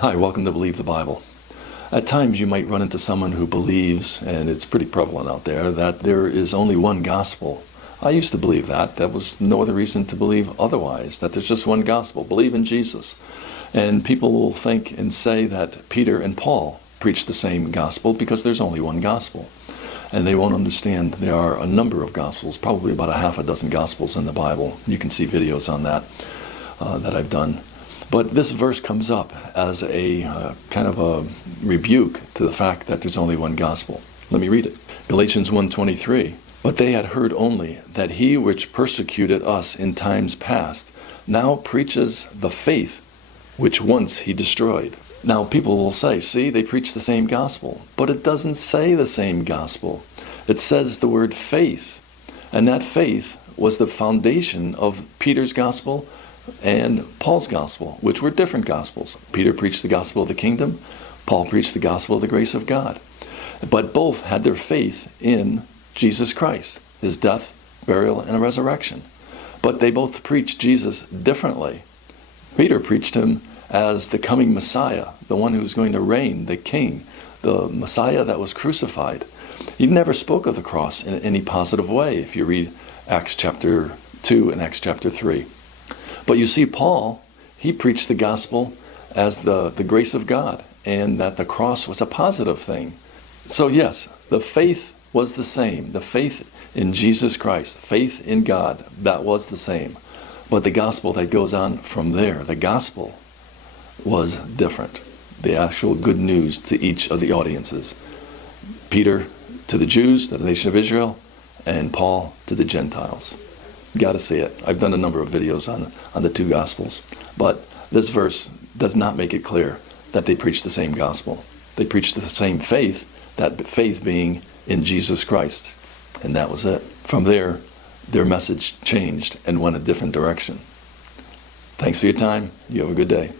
Hi, welcome to Believe the Bible. At times you might run into someone who believes, and it's pretty prevalent out there, that there is only one gospel. I used to believe that. That was no other reason to believe otherwise, that there's just one gospel. Believe in Jesus. And people will think and say that Peter and Paul preached the same gospel because there's only one gospel. And they won't understand there are a number of gospels, probably about a half a dozen gospels in the Bible. You can see videos on that that I've done. But this verse comes up as a kind of a rebuke to the fact that there's only one gospel. Let me read it. Galatians 1:23. But they had heard only that he which persecuted us in times past now preaches the faith which once he destroyed. Now people will say, see, they preach the same gospel. But it doesn't say the same gospel. It says the word faith. And that faith was the foundation of Peter's gospel and Paul's gospel, which were different gospels. Peter preached the gospel of the kingdom. Paul preached the gospel of the grace of God. But both had their faith in Jesus Christ, his death, burial, and resurrection. But they both preached Jesus differently. Peter preached him as the coming Messiah, the one who was going to reign, the king, the Messiah that was crucified. He never spoke of the cross in any positive way if you read Acts chapter 2 and Acts chapter 3. But you see, Paul, he preached the gospel as the grace of God, and that the cross was a positive thing. So yes, the faith was the same. The faith in Jesus Christ, faith in God, that was the same. But the gospel that goes on from there, the gospel was different. The actual good news to each of the audiences. Peter to the Jews, to the nation of Israel, and Paul to the Gentiles. You got to see it. I've done a number of videos on the two gospels. But this verse does not make it clear that they preach the same gospel. They preach the same faith, that faith being in Jesus Christ. And that was it. From there, their message changed and went a different direction. Thanks for your time. You have a good day.